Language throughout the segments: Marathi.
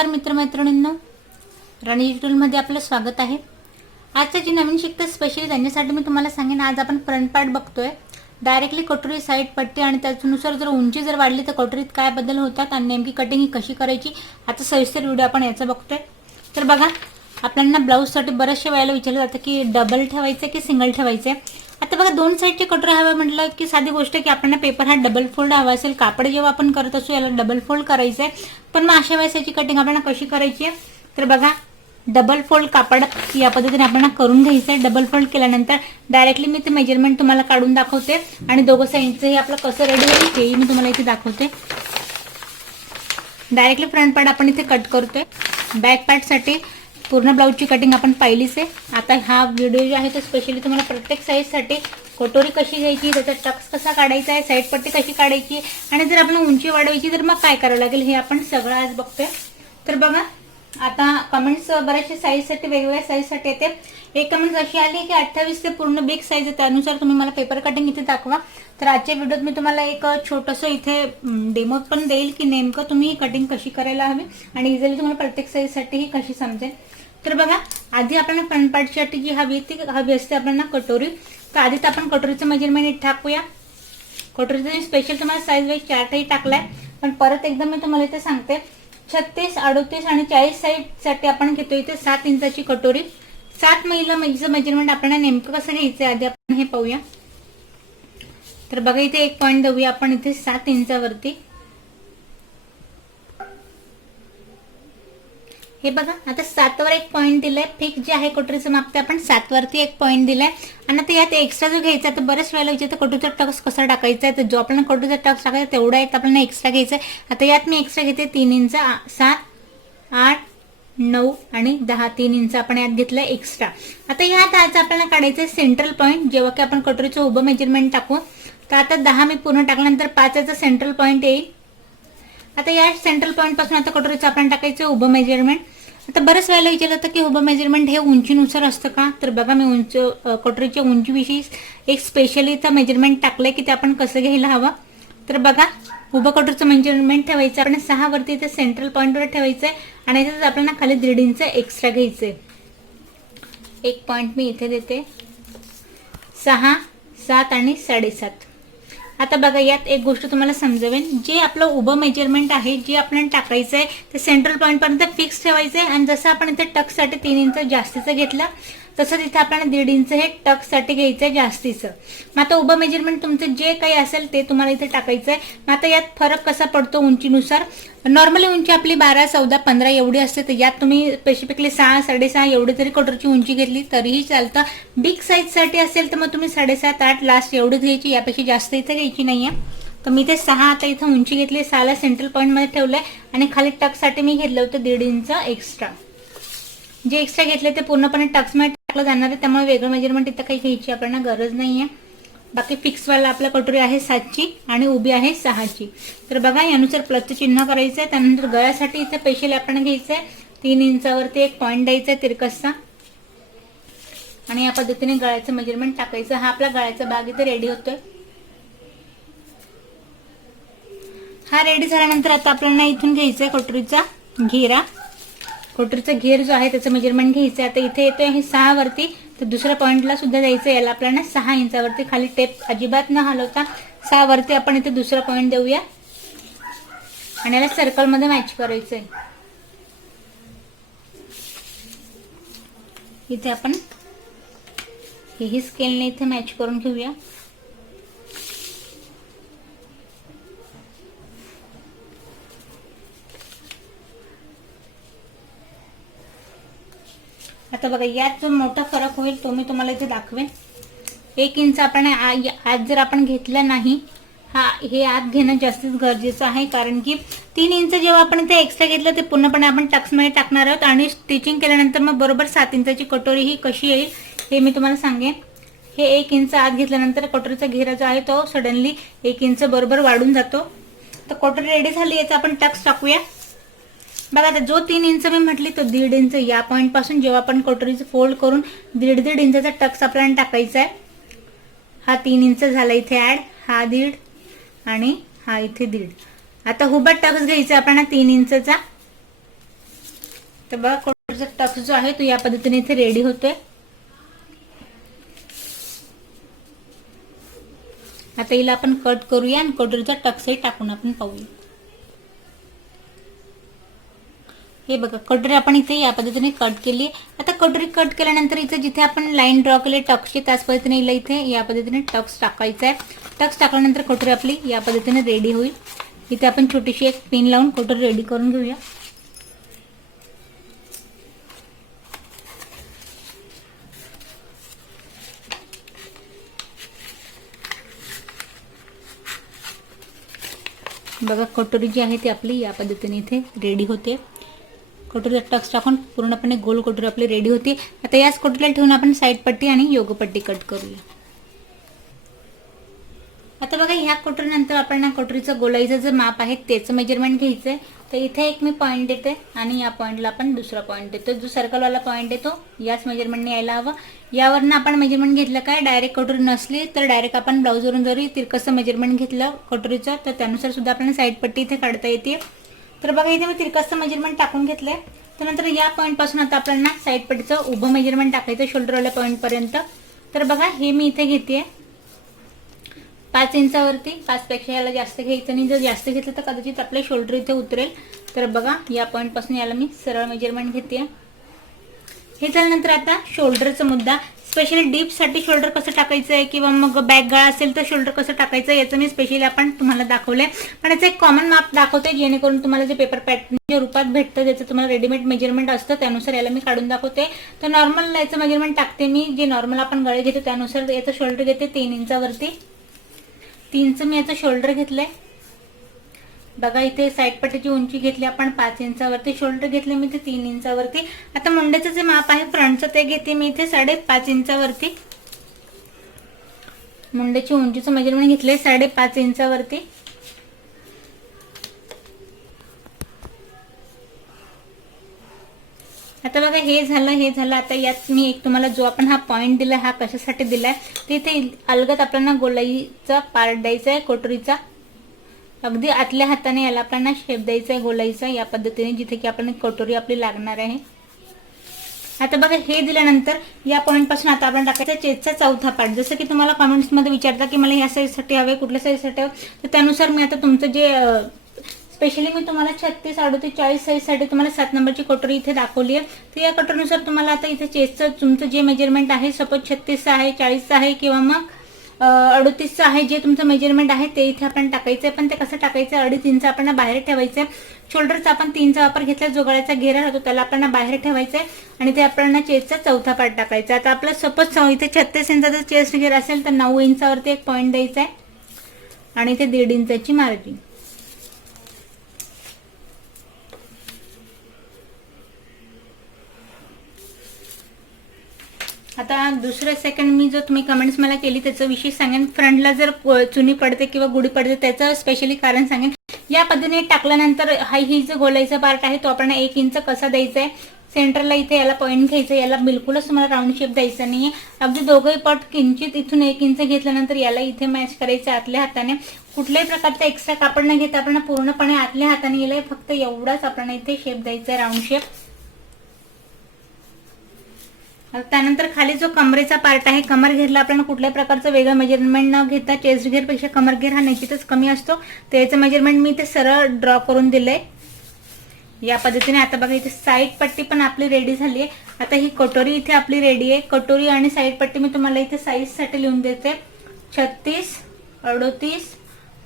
नमस्कार मित्रमैत्रिणींनो, रणजी ट्युटोरियलमध्ये आपलं स्वागत आहे। आजचं जे नवीन शिकतं स्पेशली त्यांच्यासाठी मी तुम्हाला सांगेन। आज आपण फ्रंट पार्ट बघतोय। डायरेक्टली कटोरी साइड पट्टी आणि त्यानुसार जर उंची जर वाढली तर कटोरीत काय बदल होतात आणि नेमकी कटिंग ही कशी करायची आता सविस्तर व्हिडिओ आपण याचा बघतोय। तर बघा, आपल्याला ब्लाऊजसाठी बरेचशे वेळेला विचारलं जातं की डबल ठेवायचं की सिंगल ठेवायचं। आता बघा, दोन साइडचे कटोरी हवे म्हटलं की साधी गोष्ट की आपल्याला पेपर हा डबल फोल्ड हवा असेल। कापड जेव्हा आपण करत असतो याला डबल फोल्ड करायचं आहे, पण मग अशा वेळेस याची कटिंग आपल्याला कशी करायची आहे तर बघा, डबल फोल्ड कापड या पद्धतीने आपल्याला करून घ्यायचं आहे। डबल फोल्ड केल्यानंतर डायरेक्टली मी ते मेजरमेंट तुम्हाला काढून दाखवते आणि दोघं साइडचं हे आपलं कसं रेडी होईल हेही मी तुम्हाला इथे दाखवते। डायरेक्टली फ्रंट पार्ट आपण इथे कट करतोय। बॅक पार्टसाठी पूर्ण ब्लाऊजची कटिंग आपण पाहिलीच आहे। आता हा व्हिडिओ जो आहे तो स्पेशली तुम्हाला प्रत्येक साईजसाठी कटोरी कशी घ्यायची, त्याचा टक्स कसा काढायचा आहे, साईड पट्टी कशी काढायची आणि जर आपल्याला उंची वाढवायची तर मग काय करावं लागेल हे आपण सगळं आज बघतोय। तर बघा, आता कमेंट्स बऱ्याचशा साईजसाठी वेगवेगळ्या साईजसाठी येते। एक कमेंट्स अशी आली की 28 ते पूर्ण बिग साईज आहे, त्यानुसार तुम्ही मला पेपर कटिंग इथे दाखवा। तर आजच्या व्हिडिओत मी तुम्हाला एक छोटंसं इथे डेमो पण देईल की नेमकं तुम्ही ही कटिंग कशी करायला हवी आणि इझिली तुम्हाला प्रत्येक साईजसाठी ही कशी समजेल। तर बघा, आधी आपल्याला फ्रंट पार्टसाठी जी हवी असते आपल्याला कटोरी, तर आधीच आपण कटोरीचं मेजरमेंट टाकूया। कटोरीचं मी स्पेशल तुम्हाला साईज वाईज चार्टही टाकलाय, पण परत एकदा मी तुम्हाला इथे सांगते 36, 38 आणि 40 साईजसाठी आपण घेतो इथे 7 इंचाची कटोरी। 7 मैलचं मेजरमेंट आपल्याला नेमकं कसं घ्यायचं आधी आपण हे पाहूया। तर बघा, इथे एक पॉईंट देऊया आपण इथे 7 इंचावरती। हे बघा, आता 7 वर एक पॉईंट दिलाय। फिक्स जे आहे कटोरीचं माप ते आपण 7 वरती एक पॉईंट दिलाय आणि आता यात एक्स्ट्रा जो घ्यायचा तर बरेच वेळेला विचारतं कटोरीचा टक्स कसा टाकायचा आहे, तर जो आपल्याला कटोरीचा टक्स टाकायचा तेवढा एक आपल्याला एक्स्ट्रा घ्यायचा आहे। आता यात मी एक्स्ट्रा घेते 3 इंच, 7, 8, 9 आणि 10, 3 इंच आपण यात घेतलंय एक्स्ट्रा। आता यात आज आपल्याला काढायचं आहे सेंट्रल पॉईंट। जेव्हा की आपण कटोरीचं उभं मेजरमेंट टाकू तर आता 10 मी पूर्ण टाकल्यानंतर 5 सेंट्रल पॉईंट येईल। आता या सेंट्रल पॉईंट पासून आता कटोरीचं आपण टाकायचं उभं मेजरमेंट। आता बरेच वेळेला विचारलं होतं की उभं मेजरमेंट हे उंचीनुसार असतं का, तर बघा, मी कटोरीच्या उंचीविषयी एक स्पेशली इथं मेजरमेंट टाकलंय की ते आपण कसं घ्यायला हवं। तर बघा, उभं कटोरीचं मेजरमेंट ठेवायचं आपण 6 वरती इथे सेंट्रल पॉईंटवर ठेवायचंय आणि इथे आपल्याला खाली 1.5 इंच एक्स्ट्रा घ्यायचंय। एक पॉईंट मी इथे देते, 6, 7 आणि 7.5। आता बघा, यात एक गोष्ट तुम्हाला समजावेन, जे आपलं उभं मेजरमेंट आहे जे आपल्याला टाकायचं आहे ते सेंट्रल पॉईंट पर्यंत फिक्स ठेवायचं आहे आणि जसं आपण इथे टक्ससाठी 3 इंच जास्तीचं घेतलं तसंच इथे आपल्याला 1.5 इंच हे टक्ससाठी घ्यायचं आहे जास्तीचं। मग आता उभं मेजरमेंट तुमचं जे काही असेल ते तुम्हाला इथे टाकायचं आहे। मग आता यात फरक कसा पडतो उंचीनुसार, नॉर्मली उंची आपली 12, 14, 15 एवढी असते, तर यात तुम्ही स्पेसिफिकली 6, 6.5 एवढी जरी कटोरीची उंची घेतली तरीही चालतं। बिग साईजसाठी असेल तर मग तुम्ही 7.5, 8 लास्ट एवढी घ्यायची, यापेक्षा जास्त इथे घ्यायची नाहीये। तर मी ते 6 आता इथं उंची घेतली, 6ला सेंट्रल पॉईंटमध्ये ठेवलंय आणि खाली टक्ससाठी मी घेतलं होतं 1.5 इंच एक्स्ट्रा। जे एक्स्ट्रा घेतले ते पूर्णपणे टक्समध्ये टाकलं जाणार आहे, त्यामुळे वेगळं मेजरमेंट इथं काही घ्यायची आपल्याला गरज नाहीये। बाकी फिक्सवाला आपला कटोरी आहे 7ची आणि उभी आहे 6ची। तर बघा, यानुसार प्लसचं चिन्ह करायचं आहे। त्यानंतर गळ्यासाठी इथे स्पेशली आपल्याला घ्यायचं आहे 3 इंचावरती एक पॉईंट द्यायचा आहे तिरकसचा आणि या पद्धतीने गळ्याचं मेजरमेंट टाकायचं। हा आपला गळ्याचा भाग इथे रेडी होतोय। हा रेडी झाल्यानंतर आता आपल्याला इथून घ्यायचा आहे कटोरीचा घेरा। कटोरीचा घेर जो आहे त्याचं मेजरमेंट घ्यायचं आहे। आता इथे येतोय हे 6 वरती, तर दुसऱ्या पॉईंटला सुद्धा जायचं, याला आपल्याला 6 इंचावरती खाली टेप अजिबात न हलवता 6 वरती आपण इथे दुसरा पॉईंट देऊया आणि याला सर्कलमध्ये मॅच करायचंय। इथे आपण हेही स्केलने इथे मॅच करून घेऊया। आता बघा, यात जो मोठा फरक होईल तो मी तुम्हाला इथे दाखवेन। 1 इंच आपण आज जर आपण घेतलं नाही, हे आत घेणं जास्तीच गरजेचं आहे, कारण की 3 इंच जेव्हा आपण इथे एक्स्ट्रा घेतलं ते पूर्णपणे आपण टक्समध्ये टाकणार आहोत आणि स्टिचिंग केल्यानंतर मग बरोबर 7 इंचाची कटोरी ही कशी येईल हे मी तुम्हाला सांगेन। हे 1 इंच आत घेतल्यानंतर कटोरीचा घेरा जो आहे तो सडनली 1 इंच बरोबर वाढून जातो। तर कटोरी रेडी झाली, याचा आपण टक्स टाकूया। बघा, आता जो 3 इंच मी म्हटली तो 1.5 इंच या पॉईंट पासून जेव्हा आपण कटोरीचं फोल्ड करून 1.5 इंचाचा टक्स आपल्याला टाकायचा आहे। हा 3 इंच झाला इथे ऍड, हा 1.5 आणि हा इथे 1.5। आता हुबा टक्स घ्यायचा आपल्याला 3 इंचचा तर बघा कटोरीचा टक्स जो आहे तो या पद्धतीने इथे रेडी होतोय. आता हिला आपण कट करूया आणि कटोरीचा टक्सही टाकून आपण पाहूया. हे बघा कटोरी आपण इथे या पद्धतीने कट केली. आता कटोरी कट केल्यानंतर इथे जिथे आपण लाईन ड्रॉ केली टक्सची त्याच पद्धतीने हिला इथे या पद्धतीने टक्स टाकायचा आहे. टक्स टाकल्यानंतर कटोरी आपली या पद्धतीने रेडी होईल. इथे आपण छोटीशी एक पिन लावून कटोरी रेडी करून घेऊया. बघा कटोरी जी आहे ती आपली या पद्धतीने इथे रेडी होते. कटोरीचा टक्स टाकून पूर्णपणे गोल कटोरी आपली रेडी होती. आता याच कटोरीला ठेवून आपण साईड पट्टी आणि योगपट्टी कट करूया. आता बघा ह्या कटोरीनंतर आपण कटोरीचं गोलाईचं जे माप आहे त्याचं मेजरमेंट घ्यायचं आहे. तर इथे एक मी पॉईंट देते आणि या पॉईंटला आपण दुसरा पॉईंट देतो. जो सर्कलवाला पॉईंट येतो याच मेजरमेंटने यायला हवं. यावरनं आपण मेजरमेंट घेतलं काय डायरेक्ट कटोरी नसली तर डायरेक्ट आपण ब्लाऊजवरून जरी तिरकसं मेजरमेंट घेतलं कटोरीचं तर त्यानुसार सुद्धा आपल्याला साईड पट्टी इथे काढता येते. तर बघा इथे मी तिरकसं मेजरमेंट टाकून घेतलंय. त्यानंतर या पॉईंटपासून आता आपल्याला साईड पट्टीचं उभं मेजरमेंट टाकायचं शोल्डरवाल्या पॉईंटपर्यंत. तर बघा हे मी इथे घेते 5 इंचावरती. 5 पेक्षा याला जास्त घ्यायचं नाही. जर जास्त घेतलं तर कदाचित आपले शोल्डर इथे उतरेल. तर बघा या पॉईंटपासून याला मी सरळ मेजरमेंट घेते. हे झाल्यानंतर आता शोल्डरचा मुद्दा स्पेशली डीपसाठी शोल्डर कसं टाकायचं आहे किंवा मग बॅक गळा असेल तर शोल्डर कसं टाकायचं याचं मी स्पेशली आपण तुम्हाला दाखवलंय. पण याचं एक कॉमन माप दाखवते जेणेकरून तुम्हाला जे पेपर पॅटर्नच्या रूपात भेटतं ज्याचं तुम्हाला रेडीमेड मेजरमेंट असतं त्यानुसार याला मी काढून दाखवते. तर नॉर्मल याचं मेजरमेंट टाकते मी जे नॉर्मल आपण गळे घेतो त्यानुसार याचं शोल्डर घेते 3 इंचावरती. 3चं मी याचं शोल्डर घेतलंय. बघा इथे साईड पट्टीची उंची घेतली आपण 5 इंचावरती. शोल्डर घेतले मी इथे 3 इंचावरती. आता मुंड्याचं जे माप आहे फ्रंटचं ते घेते मी इथे 5.5 इंचावरती. मुंड्याची उंचीचं मेजरमेंट घेतले 5.5 इंचावरती. आता बघा हे झालं. आता यात मी एक तुम्हाला जो आपण हा पॉईंट दिला हा कशासाठी दिलाय ते इथे अलगद आपल्याला गोलाईचा पार्ट द्यायचा आहे कटोरीचा. अगदी आतल्या हाताने याला आपल्याला शेप द्यायचा आहे गोलाईचा या पद्धतीने जिथे की आपण कटोरी आपली लागणार आहे. आता बघा हे दिल्यानंतर या पॉईंट पासून आता आपण टाकायचा चेस्टचा चौथा पार्ट. जसं की तुम्हाला कमेंट्समध्ये विचारता की मला या साईजसाठी हवे कुठल्या साईजसाठी हवे तर त्यानुसार मी आता तुमचं जे स्पेशली मी तुम्हाला 36, 38, 40 साईजसाठी तुम्हाला 7 नंबरची कटोरी इथे दाखवली आहे. तर या कटोरीनुसार तुम्हाला आता इथे चेस्टचं तुमचं जे मेजरमेंट आहे सपोज 36 आहे 40 आहे किंवा मग 38 आहे जे तुमचं मेजरमेंट आहे ते इथे आपण टाकायचं आहे. पण ते कसं टाकायचं 2.5 इंच आपण बाहेर ठेवायचं आहे. शोल्डरचा आपण 3चा वापर घेतला जो गळ्याचा घेरा राहतो त्याला आपल्याला बाहेर ठेवायचं आहे आणि ते आपल्याला चेस्टचा चौथा पार्ट टाकायचा. आता आपलं सपोज इथे 36 इंचाचा चेस्ट घेर असेल तर 9 इंचावरती एक पॉईंट द्यायचा आहे आणि इथे 1.5 इंचाची मार्जिन. आता दुसरं सेकंड मी जो तुम्ही कमेंट्स मला केली त्याचा विषय सांगेन. फ्रंटला जर चुनी पडते किंवा गुढी पडते त्याचं स्पेशली कारण सांगेन. या पद्धतीने टाकल्यानंतर ही जो गोलाईचा पार्ट आहे तो आपण 1 इंच कसा द्यायचा आहे. सेंटरला इथे याला पॉईंट घ्यायचा याला बिलकुलच तुम्हाला राऊंड शेप द्यायचा नाहीये. अगदी दोघंही पट किंचित इथून 1 इंच घेतल्यानंतर याला इथे मॅच करायचं आतल्या हाताने. कुठल्याही प्रकारचा एक्स्ट्रा कापड न घेता आपण पूर्णपणे आतल्या हाताने याला फक्त एवढाच आपण इथे शेप द्यायचा आहे राऊंड शेप. त्यानंतर खाली जो कमरेचा पार्ट आहे कमर घेरला आपल्याला कुठल्याही प्रकारचं वेगळं मेजरमेंट न घेता चेस्ट घेरपेक्षा कमर घेर हा निश्चितच कमी असतो त्याचं मेजरमेंट मी इथे सरळ ड्रॉ करून दिलंय या पद्धतीने. आता बघा इथे साईड पट्टी पण आपली रेडी झाली आहे. आता ही कटोरी इथे आपली रेडी आहे. कटोरी आणि साईड पट्टी मी तुम्हाला इथे साईजसाठी लिहून देते 36, 38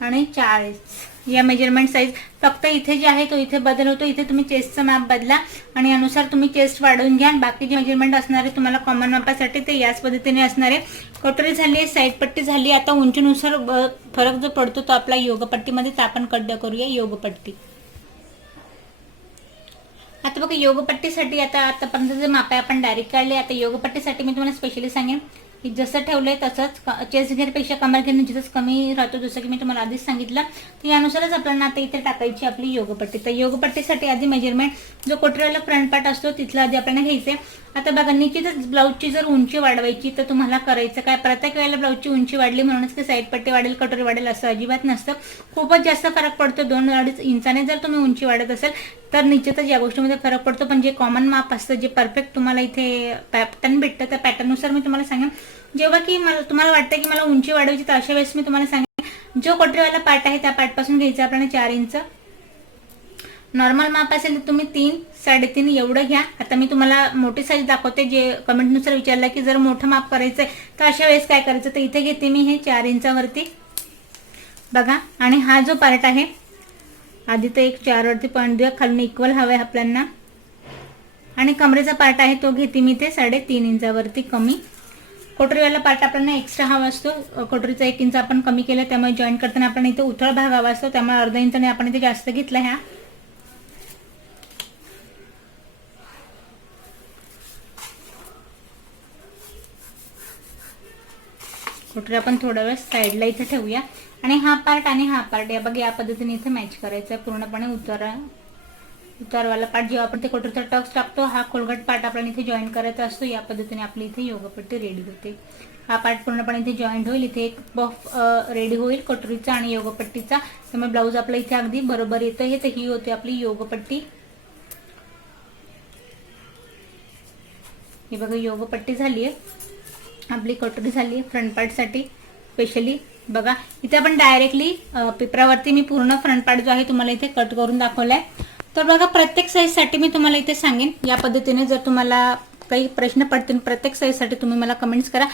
आणि 40 या मेजरमेंट साईज. फक्त इथे जे आहे तो इथे बदल होतो. इथे तुम्ही चेस्टचं माप बदला आणि अनुसार तुम्ही चेस्ट वाढवून घ्या. बाकी जे मेजरमेंट असणार आहे तुम्हाला कॉमन मापासाठी ते याच पद्धतीने असणार आहे. कटोरी झाली आहे साईड पट्टी झाली. आता उंचीनुसार फरक जो पडतो तो आपला योगपट्टीमध्ये तर आपण कट करूया योगपट्टी. आता बघा योगपट्टीसाठी आतापर्यंत जे माप आहे आपण डायरेक्ट काढले. आता योगपट्टीसाठी मी तुम्हाला स्पेशली सांगेन की जसं ठेवलंय तसंच चेस्ट घेरपेक्षा कमर घेर जिथंच कमी राहतो जसं की मी तुम्हाला आधीच सांगितलं तर यानुसारच आपल्याला आता इथे टाकायची आपली योगपट्टी. तर योगपट्टीसाठी आधी मेजरमेंट जो कटोरीला फ्रंट पार्ट असतो तिथला आधी आपल्याला घ्यायचे. आता बघा निश्चितच ब्लाऊजची जर उंची वाढवायची तर तुम्हाला करायचं काय प्रत्येक वेळेला ब्लाऊजची उंची वाढली म्हणूनच की साईड पट्टी वाढेल कटोरी वाढेल असं अजिबात नसतं. खूपच जास्त फरक पडतो 2-2.5 इंचाने जर तुम्ही उंची वाढत असेल. तर निश्चितच या गोष्टीमध्ये फरक पडतो. पण जे कॉमन माप असतं, जे परफेक्ट तुम्हाला इथे पॅटर्न भेटतं, त्या पॅटर्ननुसार मी तुम्हाला सांगेन. जेव्हा की मला तुम्हाला वाटतं की मला उंची वाढवायची, तर अशा वेळेस मी तुम्हाला सांगेन जो कटोरीवाला पार्ट आहे त्या पार्टपासून घ्यायचा आपल्याला 4 इंच. नॉर्मल माप असेल तर तुम्ही 3, 3.5 एवढं घ्या. आता मी तुम्हाला मोठी साईज दाखवते. जे कमेंटनुसार विचारलं की जर मोठं माप करायचंय तर अशा वेळेस काय करायचं, तर इथे घेते मी हे 4 इंचावरती बघा. आणि हा जो पार्ट आहे, आधी तर एक 4 वरती पॉईंट देऊया, खालून इक्वल हवंय आपल्याला. आणि कमरेचा पार्ट आहे तो घेते मी ते 3.5 इंचावरती कमी. कटोरीवाला पार्ट आपल्याला एक्स्ट्रा हवा असतो. कटोरीचा 1 इंच आपण कमी केलं, त्यामुळे जॉईन करताना आपण इथे उथळ भाग हवा असतो, त्यामुळे अर्धा इंचाने आपण इथे जास्त घेतला. ह्या कटोरी आपण थोडा वेळ साईडला इथे ठेवूया. आणि हा पार्ट आणि हा पार्ट या बघा या पद्धतीने इथे मॅच करायचा आहे पूर्णपणे. उतारवाला पार्ट जेव्हा आपण ते कटोरीचा टक्स टाकतो, हा खोलगट पार्ट आपल्याला इथे जॉईन करायचा असतो. या पद्धतीने आपली इथे योगपट्टी रेडी होते. हा पार्ट पूर्णपणे इथे जॉईंट होईल. इथे एक बफ रेडी होईल कटोरीचा आणि योगपट्टीचा, त्यामुळे ब्लाऊज आपला इथे अगदी बरोबर येतं. हे तर ही होती आपली योगपट्टी. ही बघा योगपट्टी झाली आहे आपली, कटोरी झाली आहे फ्रंट पार्टसाठी स्पेशली. बघा इथे आपण डायरेक्टली पेपरावरती मी पूर्ण फ्रंट पार्ट जो आहे तुम्हाला इथे कट करून दाखवलाय. तर बघा प्रत्येक साईजसाठी मी तुम्हाला इथे सांगेन या पद्धतीने. जर तुम्हाला काही प्रश्न पडतील प्रत्येक साईजसाठी तुम्ही मला कमेंट्स करा.